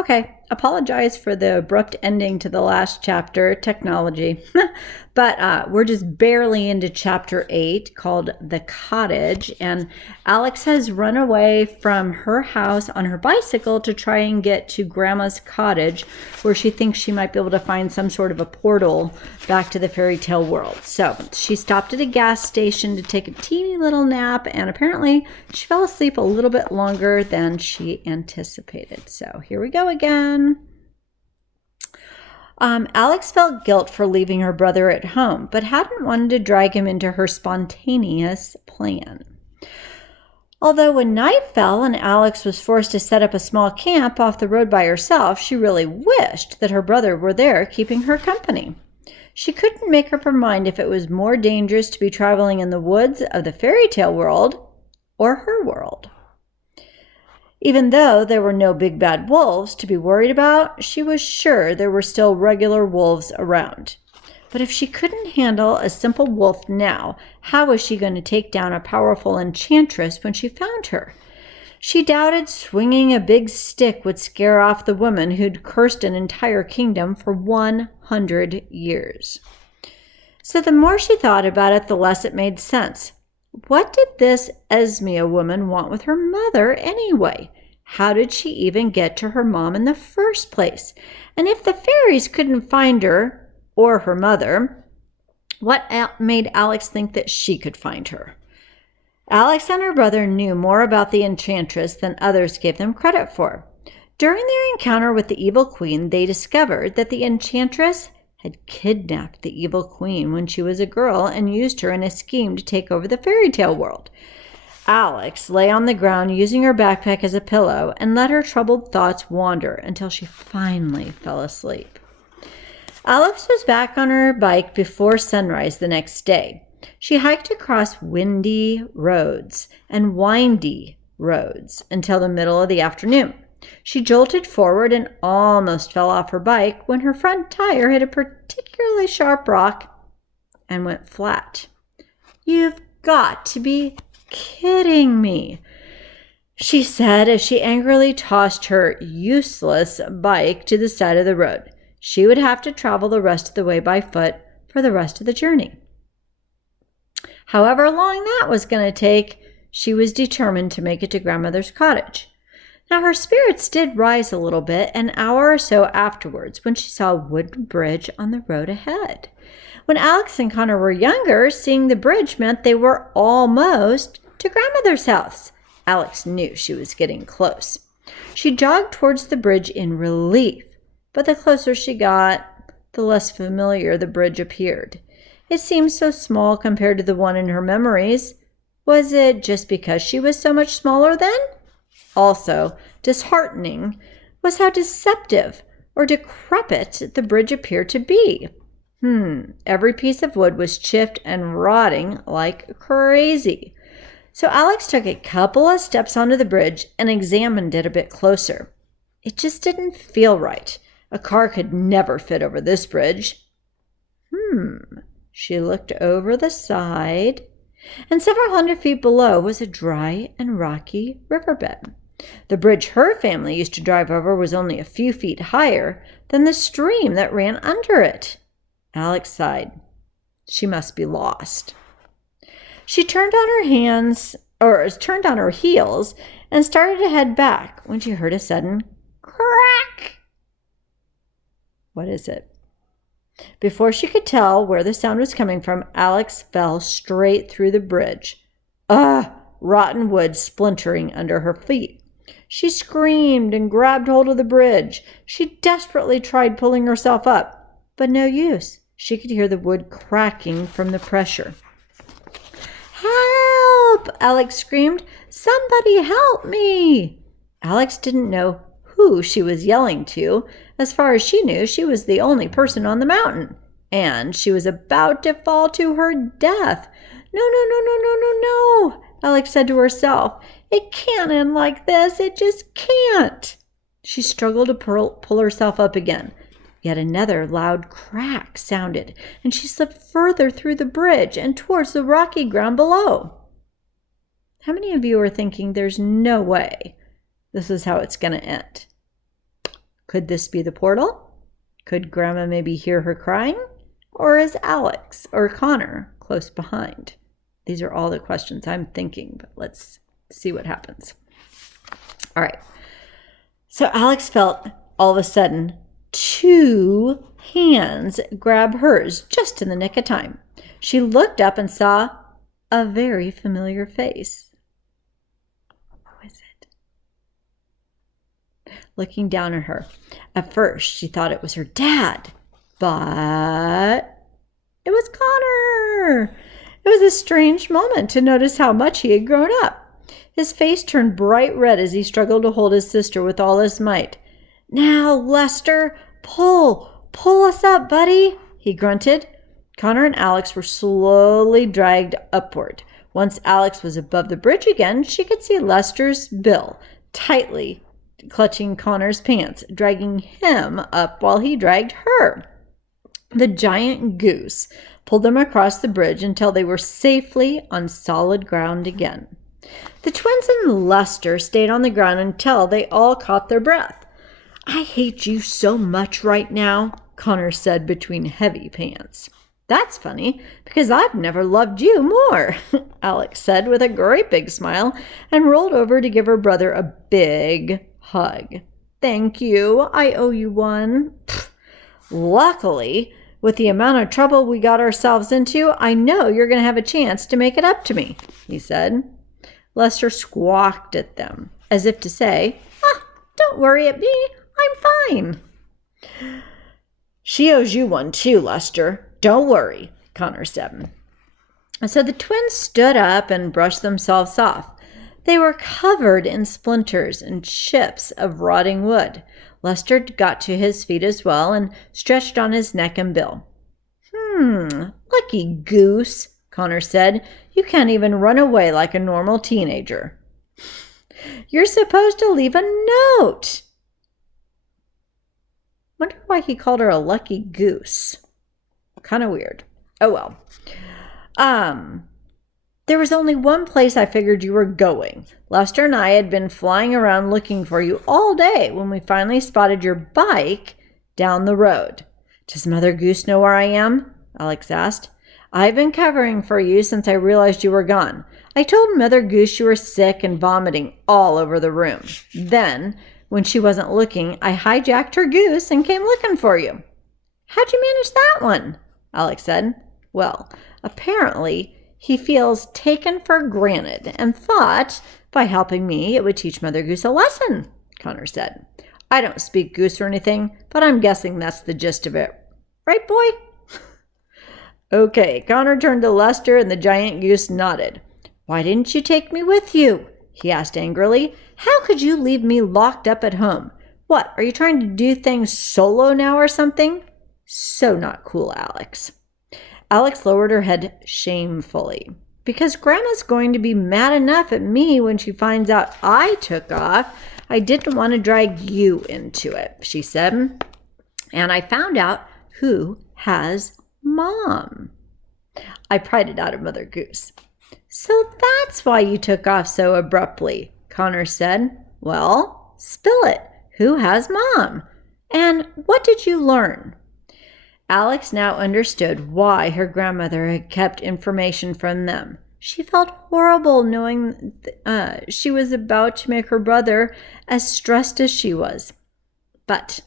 Okay, apologize for the abrupt ending to the last chapter, technology. But we're just barely into chapter 8 called The Cottage. And Alex has run away from her house on her bicycle to try and get to Grandma's cottage, where she thinks she might be able to find some sort of a portal back to the fairy tale world. So she stopped at a gas station to take a teeny little nap, and apparently she fell asleep a little bit longer than she anticipated. So here we go again. Alex felt guilt for leaving her brother at home, but hadn't wanted to drag him into her spontaneous plan. Although when night fell and Alex was forced to set up a small camp off the road by herself, she really wished that her brother were there keeping her company. She couldn't make up her mind if it was more dangerous to be traveling in the woods of the fairy tale world or her world. Even though there were no big bad wolves to be worried about, she was sure there were still regular wolves around. But if she couldn't handle a simple wolf now, how was she going to take down a powerful enchantress when she found her? She doubted swinging a big stick would scare off the woman who'd cursed an entire kingdom for 100 years. So the more she thought about it, the less it made sense. What did this Esmea woman want with her mother anyway? How did she even get to her mom in the first place? And if the fairies couldn't find her or her mother, what made Alex think that she could find her? Alex and her brother knew more about the enchantress than others gave them credit for. During their encounter with the evil queen, they discovered that the enchantress had kidnapped the evil queen when she was a girl and used her in a scheme to take over the fairy tale world. Alex lay on the ground using her backpack as a pillow and let her troubled thoughts wander until she finally fell asleep. Alex was back on her bike before sunrise the next day. She hiked across windy roads and windy roads until the middle of the afternoon. She jolted forward and almost fell off her bike when her front tire hit a particularly sharp rock and went flat. "You've got to be kidding me," she said as she angrily tossed her useless bike to the side of the road. She would have to travel the rest of the way by foot for the rest of the journey. However long that was going to take, she was determined to make it to Grandmother's cottage. Now, her spirits did rise a little bit an hour or so afterwards when she saw a wooden bridge on the road ahead. When Alex and Connor were younger, seeing the bridge meant they were almost to Grandmother's house. Alex knew she was getting close. She jogged towards the bridge in relief, but the closer she got, the less familiar the bridge appeared. It seemed so small compared to the one in her memories. Was it just because she was so much smaller then? Also, disheartening was how deceptive or decrepit the bridge appeared to be. Every piece of wood was chipped and rotting like crazy. So Alex took a couple of steps onto the bridge and examined it a bit closer. It just didn't feel right. A car could never fit over this bridge. She looked over the side, and several hundred feet below was a dry and rocky riverbed. The bridge her family used to drive over was only a few feet higher than the stream that ran under it. Alex sighed. She must be lost. She turned on her heels and started to head back when she heard a sudden crack. What is it? Before she could tell where the sound was coming from, Alex fell straight through the bridge. Rotten wood splintering under her feet. She screamed and grabbed hold of the bridge. She desperately tried pulling herself up, but no use. She could hear the wood cracking from the pressure. "Help!" Alex screamed. "Somebody help me!" Alex didn't know who she was yelling to. As far as she knew, she was the only person on the mountain, and she was about to fall to her death. No, Alex said to herself. It can't end like this. It just can't. She struggled to pull herself up again. Yet another loud crack sounded, and she slipped further through the bridge and towards the rocky ground below. How many of you are thinking there's no way this is how it's going to end? Could this be the portal? Could Grandma maybe hear her crying? Or is Alex or Connor close behind? These are all the questions I'm thinking, but let's see what happens. All right. So Alex felt all of a sudden 2 hands grab hers just in the nick of time. She looked up and saw a very familiar face. Who is it? Looking down at her. At first, she thought it was her dad, but it was Connor. It was a strange moment to notice how much he had grown up. His face turned bright red as he struggled to hold his sister with all his might. "Now, Lester, pull us up, buddy," he grunted. Connor and Alex were slowly dragged upward. Once Alex was above the bridge again, she could see Lester's bill tightly clutching Connor's pants, dragging him up while he dragged her. The giant goose pulled them across the bridge until they were safely on solid ground again. The twins and Lester stayed on the ground until they all caught their breath. "I hate you so much right now," Connor said between heavy pants. "That's funny, because I've never loved you more," Alex said with a great big smile and rolled over to give her brother a big hug. "Thank you. I owe you one." "Luckily, with the amount of trouble we got ourselves into, I know you're going to have a chance to make it up to me," he said. Lester squawked at them, as if to say, "Don't worry at me. I'm fine." "She owes you one too, Lester. Don't worry," Connor said. So the twins stood up and brushed themselves off. They were covered in splinters and chips of rotting wood. Lester got to his feet as well and stretched on his neck and bill. Lucky goose," Connor said. "You can't even run away like a normal teenager." "You're supposed to leave a note." Wonder why he called her a lucky goose. Kind of weird. Oh well. There was only one place I figured you were going. Lester and I had been flying around looking for you all day when we finally spotted your bike down the road. "Does Mother Goose know where I am?" Alex asked. "I've been covering for you since I realized you were gone. I told Mother Goose you were sick and vomiting all over the room. Then, when she wasn't looking, I hijacked her goose and came looking for you." "How'd you manage that one?" Alex said. "Well, apparently he feels taken for granted and thought by helping me it would teach Mother Goose a lesson," Connor said. "I don't speak goose or anything, but I'm guessing that's the gist of it. Right, boy?" Okay, Connor turned to Lester and the giant goose nodded. "Why didn't you take me with you?" he asked angrily. "How could you leave me locked up at home? What, are you trying to do things solo now or something?" So not cool, Alex. Alex lowered her head shamefully. "Because Grandma's going to be mad enough at me when she finds out I took off. I didn't want to drag you into it," she said. "And I found out who has Mom." I pried it out of Mother Goose. "So that's why you took off so abruptly," Connor said. "Well, spill it. Who has Mom? And what did you learn?" Alex now understood why her grandmother had kept information from them. She felt horrible knowing she was about to make her brother as stressed as she was. But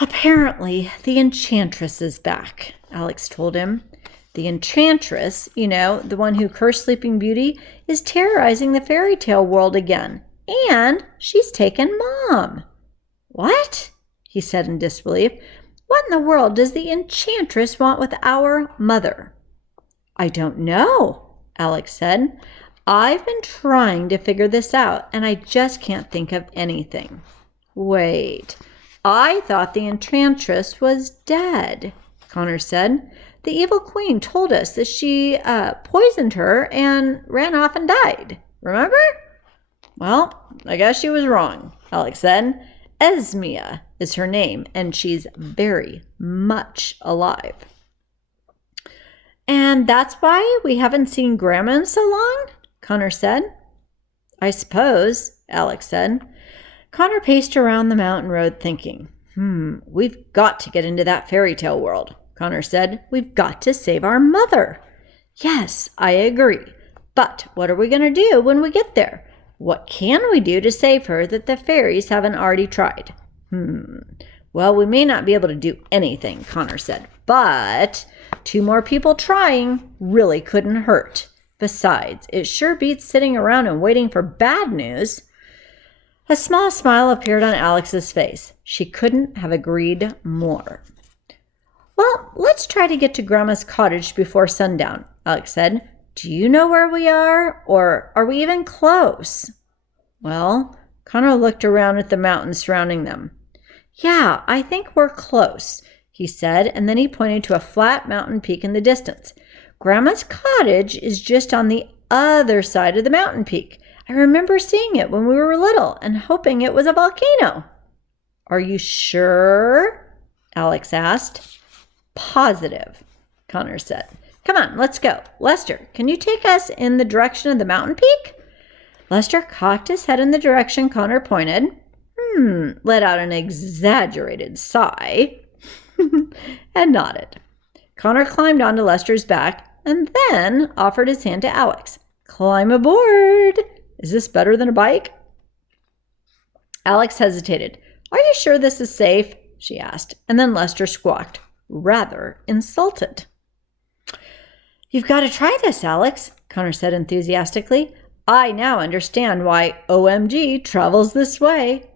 apparently the Enchantress is back, Alex told him. The Enchantress, the one who cursed Sleeping Beauty, is terrorizing the fairy tale world again. And she's taken Mom. "What?" he said in disbelief. "What in the world does the Enchantress want with our mother?" "I don't know," Alex said. "I've been trying to figure this out, and I just can't think of anything." "Wait, I thought the Enchantress was dead," Connor said. "The evil queen told us that she poisoned her and ran off and died. Remember?" "Well, I guess she was wrong," Alex said. "Esmea is her name, and she's very much alive." "And that's why we haven't seen Grandma in so long?" Connor said. "I suppose," Alex said. Connor paced around the mountain road thinking, we've got to get into that fairy tale world, Connor said. We've got to save our mother. Yes, I agree. But what are we going to do when we get there? What can we do to save her that the fairies haven't already tried? Well, we may not be able to do anything, Connor said, but 2 more people trying really couldn't hurt. Besides, it sure beats sitting around and waiting for bad news. A small smile appeared on Alex's face. She couldn't have agreed more. Well, let's try to get to Grandma's cottage before sundown, Alex said. Do you know where we are, or are we even close? Well, Connor looked around at the mountains surrounding them. Yeah, I think we're close, he said, and then he pointed to a flat mountain peak in the distance. Grandma's cottage is just on the other side of the mountain peak. I remember seeing it when we were little and hoping it was a volcano. Are you sure? Alex asked. Positive, Connor said. Come on, let's go. Lester, can you take us in the direction of the mountain peak? Lester cocked his head in the direction Connor pointed, let out an exaggerated sigh, and nodded. Connor climbed onto Lester's back and then offered his hand to Alex. Climb aboard. Is this better than a bike? Alex hesitated. Are you sure this is safe? She asked, and then Lester squawked, rather insulted. You've got to try this, Alex, Connor said enthusiastically. I now understand why OMG travels this way.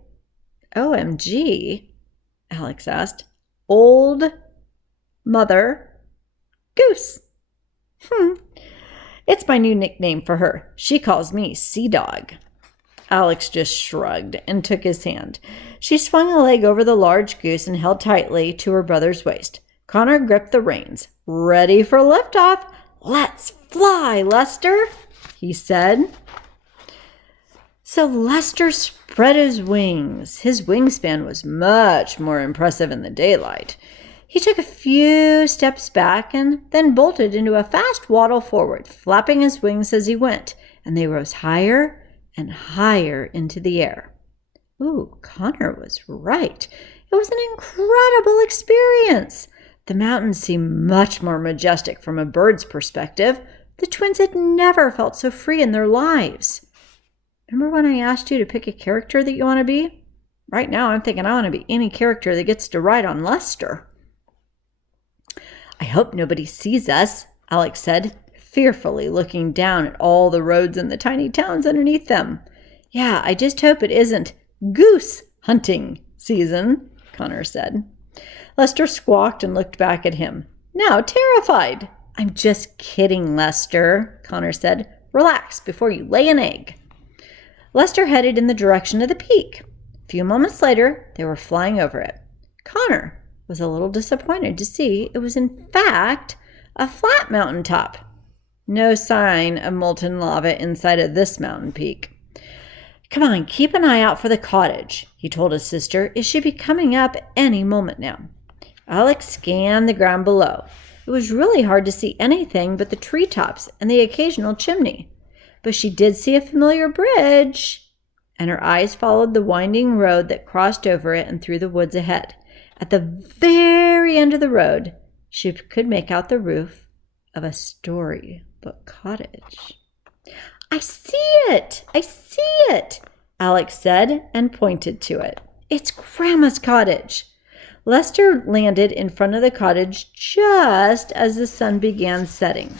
OMG? Alex asked. Old Mother Goose. It's my new nickname for her. She calls me Sea Dog. Alex just shrugged and took his hand. She swung a leg over the large goose and held tightly to her brother's waist. Connor gripped the reins. Ready for liftoff. Let's fly, Lester, he said. So Lester spread his wings. His wingspan was much more impressive in the daylight. He took a few steps back and then bolted into a fast waddle forward, flapping his wings as he went, and they rose higher and higher into the air. Ooh, Connor was right. It was an incredible experience. The mountains seemed much more majestic from a bird's perspective. The twins had never felt so free in their lives. Remember when I asked you to pick a character that you want to be? Right now I'm thinking I want to be any character that gets to ride on Lester. I hope nobody sees us, Alex said, fearfully looking down at all the roads and the tiny towns underneath them. Yeah, I just hope it isn't goose hunting season, Connor said. Lester squawked and looked back at him, now terrified. I'm just kidding, Lester, Connor said. Relax before you lay an egg. Lester headed in the direction of the peak. A few moments later, they were flying over it. Connor was a little disappointed to see it was in fact a flat mountaintop. No sign of molten lava inside of this mountain peak. Come on, keep an eye out for the cottage, he told his sister. It should be coming up any moment now. Alex scanned the ground below. It was really hard to see anything but the treetops and the occasional chimney. But she did see a familiar bridge, and her eyes followed the winding road that crossed over it and through the woods ahead. At the very end of the road, she could make out the roof of a storybook cottage. I see it! I see it! Alex said and pointed to it. It's Grandma's cottage. Lester landed in front of the cottage just as the sun began setting.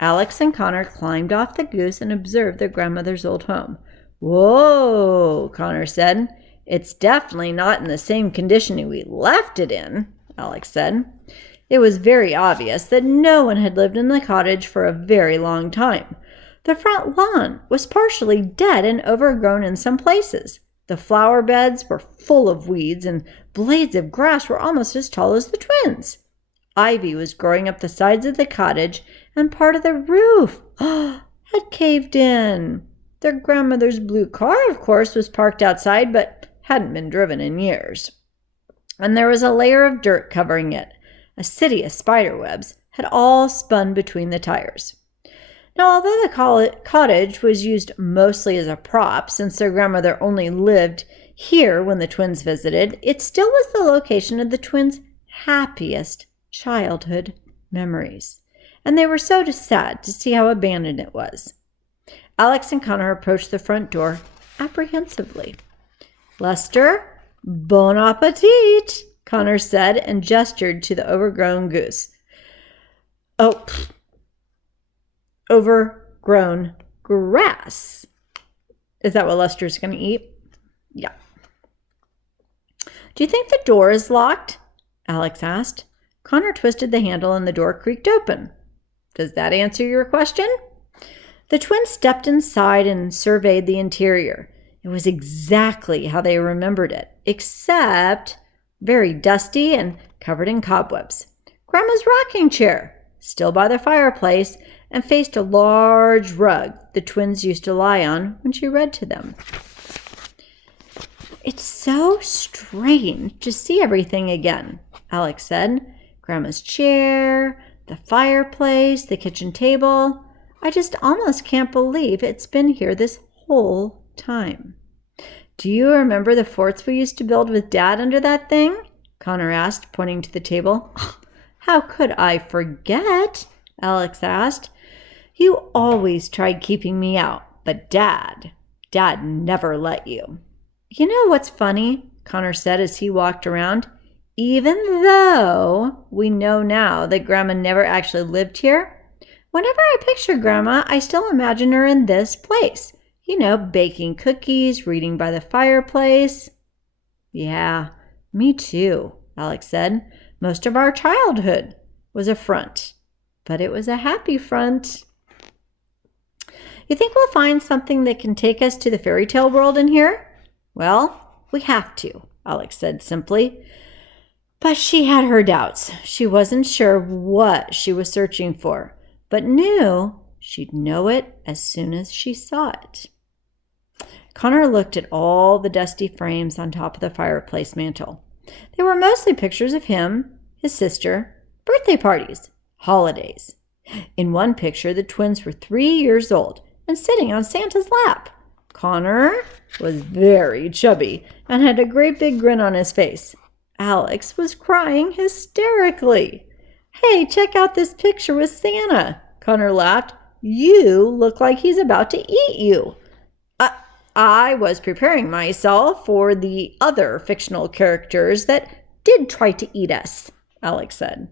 Alex and Connor climbed off the goose and observed their grandmother's old home. Whoa, Connor said. It's definitely not in the same condition we left it in, Alex said. It was very obvious that no one had lived in the cottage for a very long time. The front lawn was partially dead and overgrown in some places. The flower beds were full of weeds, and blades of grass were almost as tall as the twins. Ivy was growing up the sides of the cottage, and part of the roof had caved in. Their grandmother's blue car, of course, was parked outside, but hadn't been driven in years. And there was a layer of dirt covering it. A city of spider webs had all spun between the tires. Now, although the cottage was used mostly as a prop, since their grandmother only lived Here, when the twins visited, it still was the location of the twins' happiest childhood memories, and they were so sad to see how abandoned it was. Alex and Connor approached the front door apprehensively. "Lester, bon appetit," Connor said and gestured to the overgrown goose. "Oh, overgrown grass. Is that what Lester's going to eat?" "Yeah." "Do you think the door is locked?" Alex asked. Connor twisted the handle and the door creaked open. "Does that answer your question?" The twins stepped inside and surveyed the interior. It was exactly how they remembered it, except very dusty and covered in cobwebs. Grandma's rocking chair, still by the fireplace, and faced a large rug the twins used to lie on when she read to them. "It's so strange to see everything again," Alex said. "Grandma's chair, the fireplace, the kitchen table. I just almost can't believe it's been here this whole time." "Do you remember the forts we used to build with Dad under that thing?" Connor asked, pointing to the table. "How could I forget?" Alex asked. "You always tried keeping me out, but Dad never let you." "You know what's funny?" Connor said as he walked around. "Even though we know now that Grandma never actually lived here, whenever I picture Grandma, I still imagine her in this place. You know, baking cookies, reading by the fireplace." "Yeah, me too," Alex said. "Most of our childhood was a front, but it was a happy front." "You think we'll find something that can take us to the fairy tale world in here?" "Well, we have to," Alex said simply. But she had her doubts. She wasn't sure what she was searching for, but knew she'd know it as soon as she saw it. Connor looked at all the dusty frames on top of the fireplace mantel. They were mostly pictures of him, his sister, birthday parties, holidays. In one picture, the twins were 3 years old and sitting on Santa's lap. Connor was very chubby and had a great big grin on his face. Alex was crying hysterically. "Hey, check out this picture with Santa," Connor laughed. "You look like he's about to eat you." I was preparing myself for the other fictional characters that did try to eat us," Alex said.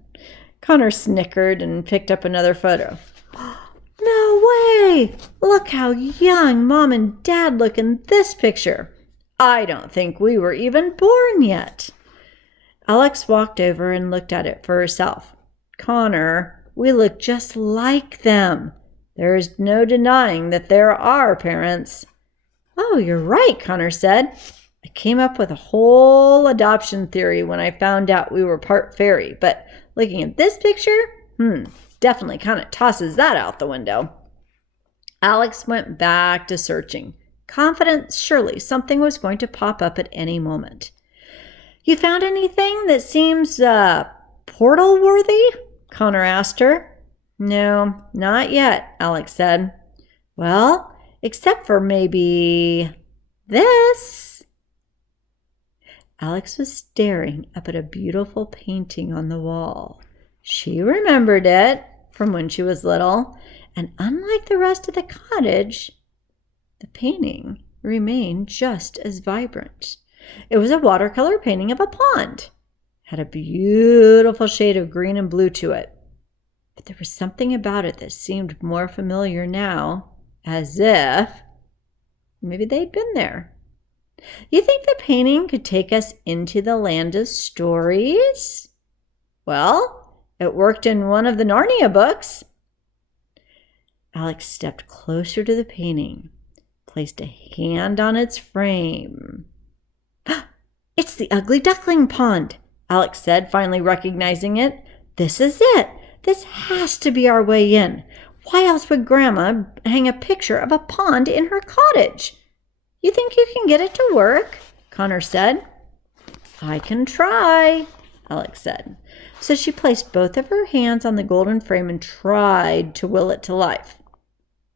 Connor snickered and picked up another photo. "No way! Look how young Mom and Dad look in this picture. I don't think we were even born yet." Alex walked over and looked at it for herself. "Connor, we look just like them. There is no denying that they're our parents." "Oh, you're right," Connor said. "I came up with a whole adoption theory when I found out we were part fairy, but looking at this picture, definitely kind of tosses that out the window." Alex went back to searching, confident surely something was going to pop up at any moment. "You found anything that seems portal-worthy?" Connor asked her. "No, not yet," Alex said. "Well, except for maybe this." Alex was staring up at a beautiful painting on the wall. She remembered it from when she was little, and unlike the rest of the cottage, the painting remained just as vibrant. It was a watercolor painting of a pond. It had a beautiful shade of green and blue to it. But there was something about it that seemed more familiar now, as if maybe they'd been there. "You think the painting could take us into the land of stories?" "Well, it worked in one of the Narnia books." Alex stepped closer to the painting, placed a hand on its frame. "It's the Ugly Duckling Pond," Alex said, finally recognizing it. "This is it. This has to be our way in. Why else would Grandma hang a picture of a pond in her cottage?" "You think you can get it to work?" Connor said. "I can try," Alex said. So she placed both of her hands on the golden frame and tried to will it to life.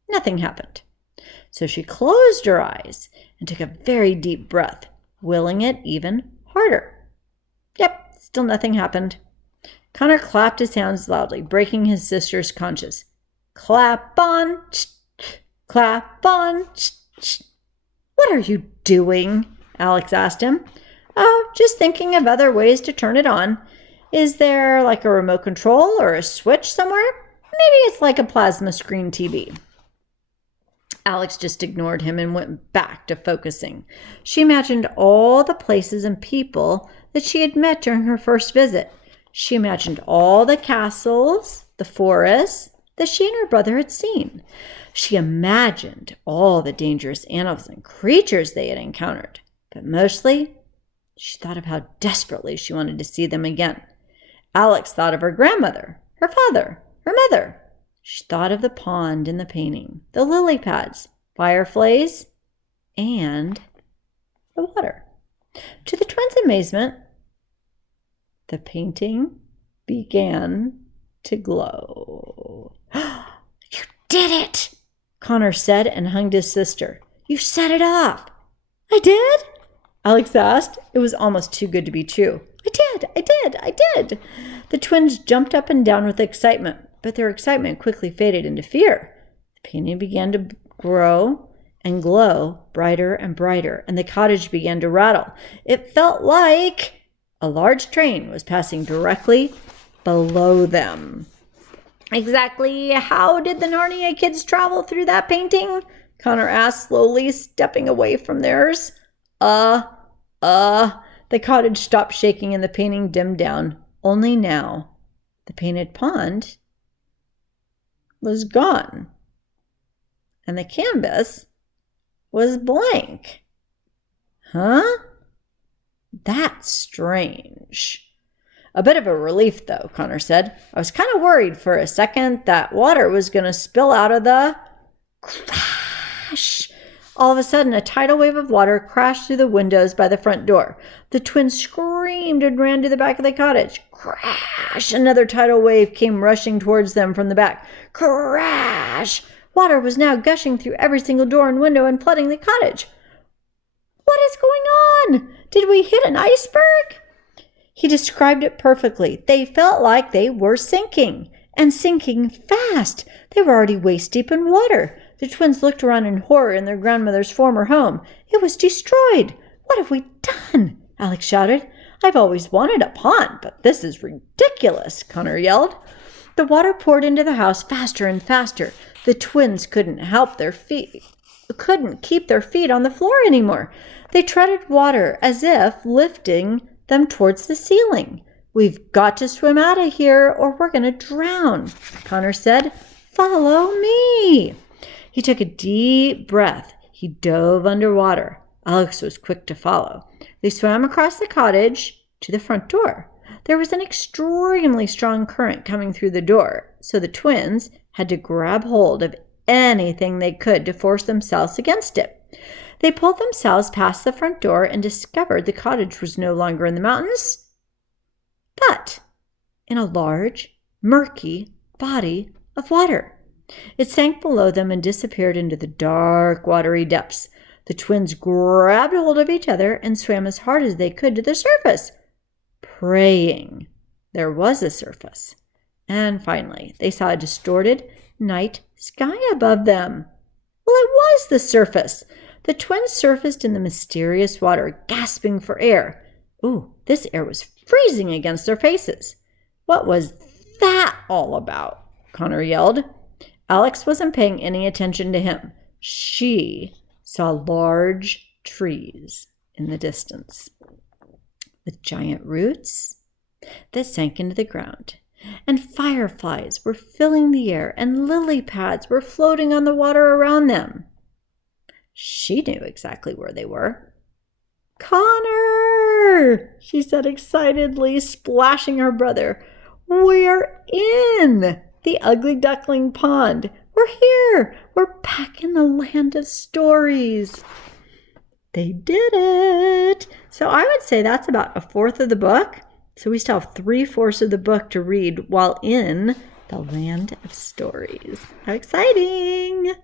Nothing happened. So she closed her eyes and took a very deep breath. willing it even harder. Yep, still nothing happened. Connor clapped his hands loudly, breaking his sister's conscience. Clap on, clap on. What are you doing? Alex asked him. Oh, just thinking of other ways to turn it on. Is there like a remote control or a switch somewhere? Maybe it's like a plasma screen TV. Alex just ignored him and went back to focusing. She imagined all the places and people that she had met during her first visit. She imagined all the castles, the forests that she and her brother had seen. She imagined all the dangerous animals and creatures they had encountered. But mostly, she thought of how desperately she wanted to see them again. Alex thought of her grandmother, her father, her mother. She thought of the pond in the painting, the lily pads, fireflies, and the water. To the twins' amazement, the painting began to glow. You did it, Connor said and hugged his sister. You set it off. I did? Alex asked. It was almost too good to be true. I did. The twins jumped up and down with excitement, but their excitement quickly faded into fear. The painting began to grow and glow brighter and brighter, and the cottage began to rattle. It felt like a large train was passing directly below them. Exactly how did the Narnia kids travel through that painting? Connor asked slowly, stepping away from theirs. The cottage stopped shaking and the painting dimmed down. Only now, the painted pond was gone. And the canvas was blank. Huh? That's strange. A bit of a relief, though, Connor said. I was kind of worried for a second that water was going to spill out of the... Crash! All of a sudden, a tidal wave of water crashed through the windows by the front door. The twins screamed and ran to the back of the cottage. Crash! Another tidal wave came rushing towards them from the back. Crash! Water was now gushing through every single door and window and flooding the cottage. What is going on? Did we hit an iceberg? He described it perfectly. They felt like they were sinking, and sinking fast. They were already waist deep in water. The twins looked around in horror in their grandmother's former home. It was destroyed. What have we done? Alex shouted. I've always wanted a pond, but this is ridiculous, Connor yelled. The water poured into the house faster and faster. The twins couldn't keep their feet on the floor anymore. They treaded water as if lifting them towards the ceiling. We've got to swim out of here or we're going to drown, Connor said. Follow me. He took a deep breath. He dove underwater. Alex was quick to follow. They swam across the cottage to the front door. There was an extremely strong current coming through the door, so the twins had to grab hold of anything they could to force themselves against it. They pulled themselves past the front door and discovered the cottage was no longer in the mountains, but in a large, murky body of water. It sank below them and disappeared into the dark, watery depths. The twins grabbed hold of each other and swam as hard as they could to the surface, praying there was a surface. And finally, they saw a distorted night sky above them. Well, it was the surface. The twins surfaced in the mysterious water, gasping for air. Ooh, this air was freezing against their faces. What was that all about? Connor yelled. Alex wasn't paying any attention to him. She saw large trees in the distance with giant roots that sank into the ground, and fireflies were filling the air, and lily pads were floating on the water around them. She knew exactly where they were. Connor, she said excitedly, splashing her brother. We're in the Ugly Duckling Pond. We're here. We're back in the land of stories. They did it. So I would say that's about a fourth of the book. So we still have 3/4 of the book to read while in the land of stories. How exciting!